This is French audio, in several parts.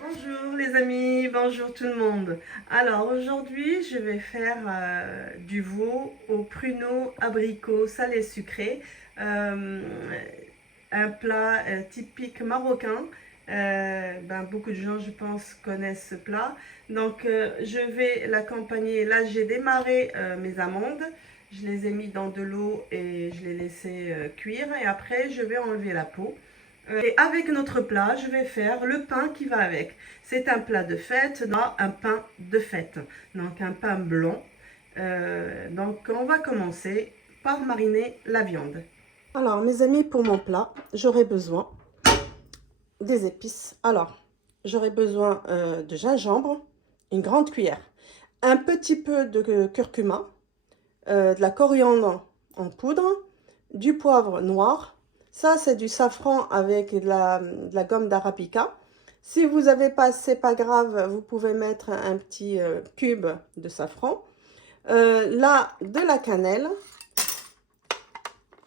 Bonjour les amis, bonjour tout le monde. Alors aujourd'hui je vais faire du veau au pruneau abricot salé sucré, Euh, un plat typique marocain. Beaucoup de gens je pense connaissent ce plat. Donc je vais l'accompagner, là j'ai démarré mes amandes, je les ai mis dans de l'eau et je les laissé cuire et après je vais enlever la peau. Et avec notre plat, je vais faire le pain qui va avec. C'est un plat de fête, un pain de fête, donc un pain blanc. Donc on va commencer par mariner la viande. Alors mes amis, pour mon plat, j'aurai besoin des épices. Alors, j'aurai besoin de gingembre, une grande cuillère, un petit peu de curcuma, de la coriandre en poudre, du poivre noir. Ça, c'est du safran avec de la gomme d'arabica. Si vous n'avez pas, c'est pas grave, vous pouvez mettre un petit cube de safran. Là, de la cannelle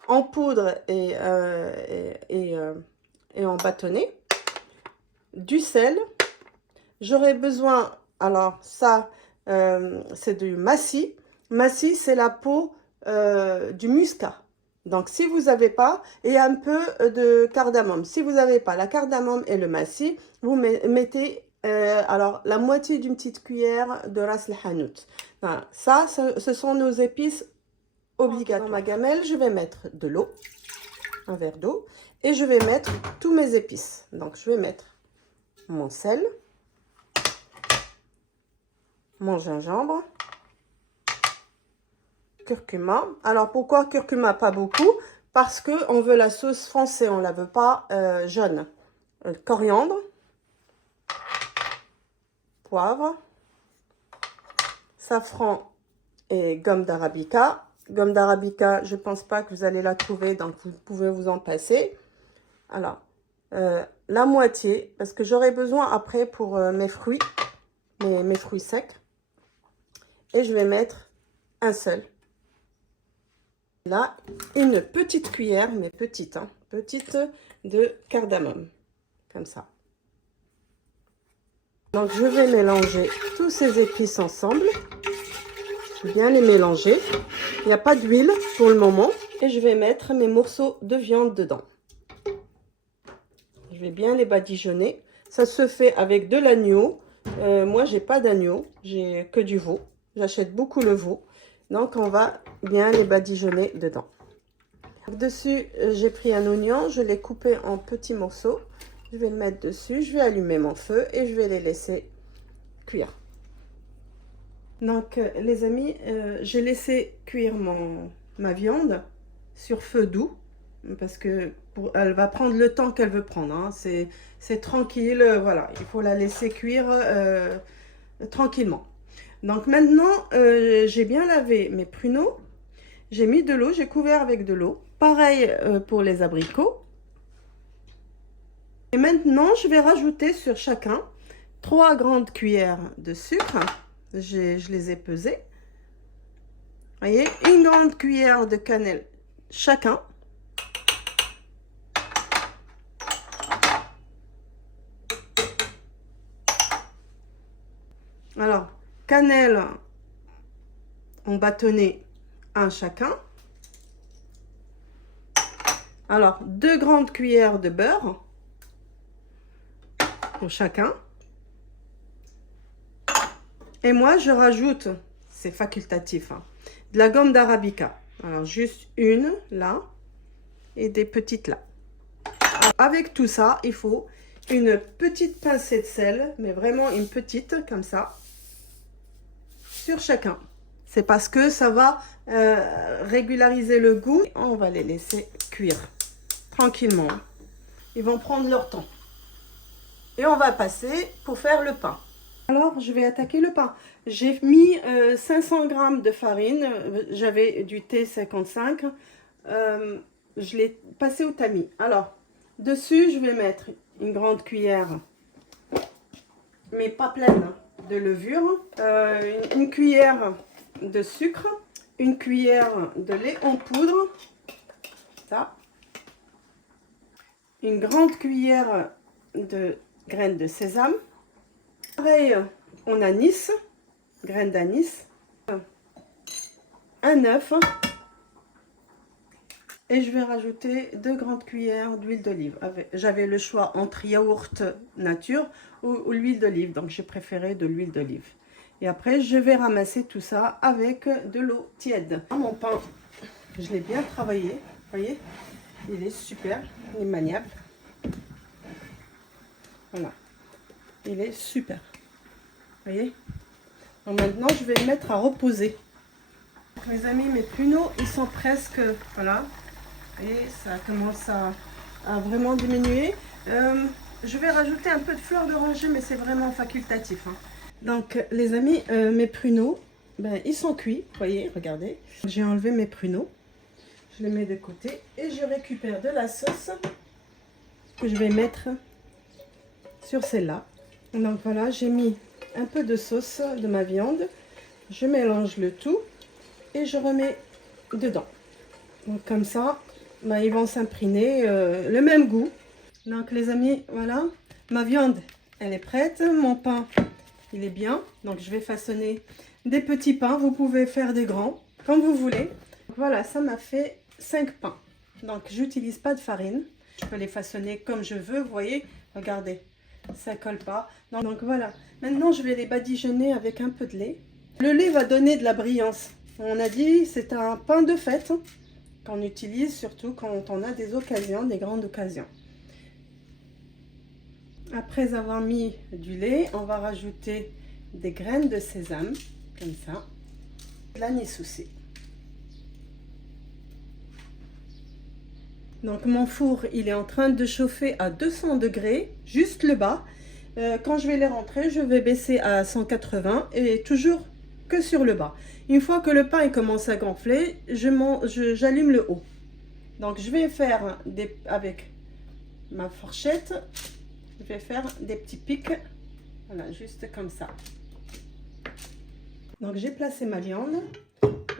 en poudre et en bâtonnet. Du sel. J'aurai besoin, alors ça, c'est du massis. Massis, c'est la peau du muscat. Donc, si vous n'avez pas, et un peu de cardamome. Si vous n'avez pas la cardamome et le massis, vous mettez alors la moitié d'une petite cuillère de ras el hanout. Voilà. Ça, ce sont nos épices obligatoires. Dans ma gamelle, je vais mettre de l'eau, un verre d'eau, et je vais mettre tous mes épices. Donc, je vais mettre mon sel, mon gingembre, curcuma. Alors pourquoi curcuma pas beaucoup? Parce que on veut la sauce foncée, on la veut pas jaune. Coriandre, poivre, safran et gomme d'arabica. Gomme d'arabica, je pense pas que vous allez la trouver, donc vous pouvez vous en passer. Alors la moitié, parce que j'aurai besoin après pour mes fruits, mes fruits secs. Et je vais mettre un seul. Là, une petite cuillère, mais petite, hein, petite de cardamome, comme ça. Donc, je vais mélanger tous ces épices ensemble. Bien les mélanger. Il n'y a pas d'huile pour le moment. Et je vais mettre mes morceaux de viande dedans. Je vais bien les badigeonner. Ça se fait avec de l'agneau. Moi, j'ai pas d'agneau, j'ai que du veau. J'achète beaucoup le veau. Donc, on va bien les badigeonner dedans. Dessus, j'ai pris un oignon, je l'ai coupé en petits morceaux. Je vais le mettre dessus, je vais allumer mon feu et je vais les laisser cuire. Donc, les amis, j'ai laissé cuire ma viande sur feu doux parce que elle va prendre le temps qu'elle veut prendre. Hein. C'est tranquille, voilà, il faut la laisser cuire tranquillement. Donc maintenant, j'ai bien lavé mes pruneaux. J'ai mis de l'eau, j'ai couvert avec de l'eau. Pareil pour les abricots. Et maintenant, je vais rajouter sur chacun 3 grandes cuillères de sucre. Je les ai pesées. Vous voyez, une grande cuillère de cannelle chacun. Alors, cannelle en bâtonnet, un chacun. Alors, 2 grandes cuillères de beurre pour chacun. Et moi, je rajoute, c'est facultatif, hein, de la gomme d'arabica. Alors, juste une là et des petites là. Alors, avec tout ça, il faut une petite pincée de sel, mais vraiment une petite, comme ça, sur chacun. C'est parce que ça va régulariser le goût. On va les laisser cuire tranquillement. Ils vont prendre leur temps. Et on va passer pour faire le pain. Alors, je vais attaquer le pain. J'ai mis 500 g de farine. J'avais du T55. Je l'ai passé au tamis. Alors, dessus, je vais mettre une grande cuillère, mais pas pleine, de levure. Une cuillère de sucre. Une cuillère de lait en poudre. Ça. Une grande cuillère de graines de sésame. Pareil, on anis, graines d'anis, un œuf. Et je vais rajouter 2 grandes cuillères d'huile d'olive. J'avais le choix entre yaourt nature ou l'huile d'olive. Donc j'ai préféré de l'huile d'olive. Et après, je vais ramasser tout ça avec de l'eau tiède. Mon pain, je l'ai bien travaillé. Vous voyez, il est super, il est maniable. Voilà, il est super. Vous voyez. Donc maintenant, je vais le mettre à reposer. Mes amis, mes pruneaux, ils sont presque, voilà. Et ça commence à vraiment diminuer. Je vais rajouter un peu de fleur d'oranger, mais c'est vraiment facultatif. Hein. Donc les amis, mes pruneaux, ben, ils sont cuits. Vous voyez, regardez. J'ai enlevé mes pruneaux. Je les mets de côté et je récupère de la sauce que je vais mettre sur celle-là. Donc voilà, j'ai mis un peu de sauce de ma viande. Je mélange le tout et je remets dedans. Donc comme ça, ben, ils vont s'imprégner le même goût. Donc les amis, voilà, ma viande, elle est prête. Mon pain, il est bien. Donc je vais façonner des petits pains. Vous pouvez faire des grands, comme vous voulez. Voilà, ça m'a fait 5 pains. Donc j'utilise pas de farine. Je peux les façonner comme je veux. Vous voyez, regardez, ça colle pas. Donc voilà, maintenant je vais les badigeonner avec un peu de lait. Le lait va donner de la brillance. On a dit c'est un pain de fête qu'on utilise surtout quand on a des occasions, des grandes occasions. Après avoir mis du lait, on va rajouter des graines de sésame, comme ça, de l'anis aussi. Donc mon four, il est en train de chauffer à 200 degrés, juste le bas. Quand je vais les rentrer, je vais baisser à 180 et toujours que sur le bas. Une fois que le pain il commence à gonfler, j'allume le haut. Donc je vais faire avec ma fourchette, je vais faire des petits pics, voilà, juste comme ça. Donc j'ai placé ma viande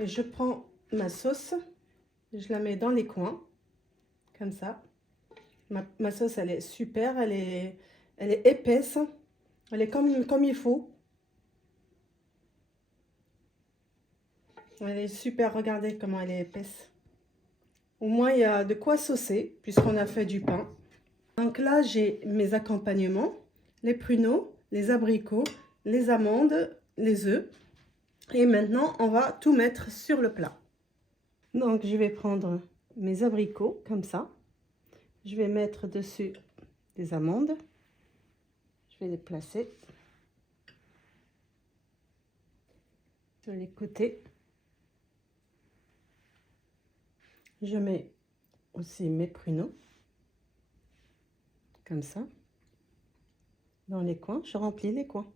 et je prends ma sauce, je la mets dans les coins, comme ça. Ma sauce, elle est super, elle est épaisse, elle est comme il faut. Elle est super, regardez comment elle est épaisse. Au moins, il y a de quoi saucer, puisqu'on a fait du pain. Donc là, j'ai mes accompagnements, les pruneaux, les abricots, les amandes, les œufs. Et maintenant, on va tout mettre sur le plat. Donc, je vais prendre mes abricots, comme ça. Je vais mettre dessus des amandes. Je vais les placer sur les côtés. Je mets aussi mes pruneaux, comme ça, dans les coins. Je remplis les coins.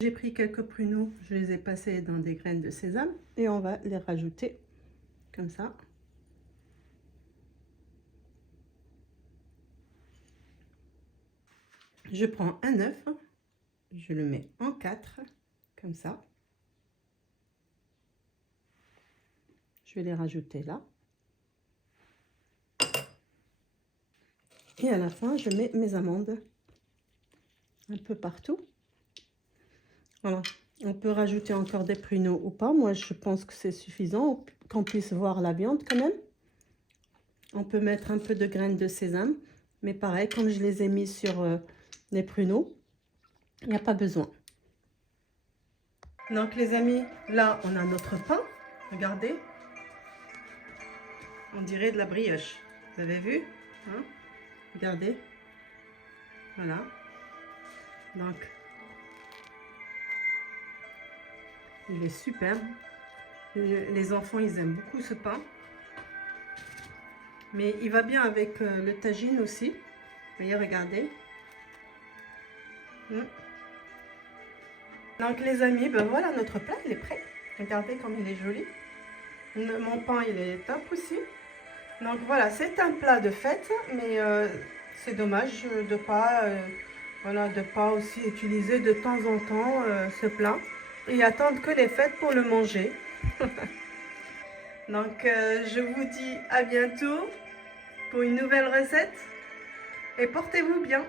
J'ai pris quelques pruneaux, je les ai passés dans des graines de sésame et on va les rajouter comme ça. Je prends un œuf, je le mets en 4, comme ça. Je vais les rajouter là. Et à la fin, je mets mes amandes un peu partout. Voilà. On peut rajouter encore des pruneaux ou pas. Moi, je pense que c'est suffisant, qu'on puisse voir la viande quand même. On peut mettre un peu de graines de sésame. Mais pareil, comme je les ai mis sur les pruneaux, il n'y a pas besoin. Donc les amis, là, on a notre pain. Regardez. On dirait de la brioche. Vous avez vu, hein? Regardez. Voilà. Donc, il est superbe. Les enfants, ils aiment beaucoup ce pain. Mais il va bien avec le tagine aussi. Vous voyez, regardez. Donc les amis, ben voilà, notre plat, il est prêt. Regardez comme il est joli. Mon pain, il est top aussi. Donc voilà, c'est un plat de fête, mais c'est dommage de ne pas aussi utiliser de temps en temps ce plat et attendre que les fêtes pour le manger. Donc je vous dis à bientôt pour une nouvelle recette. et portez-vous bien.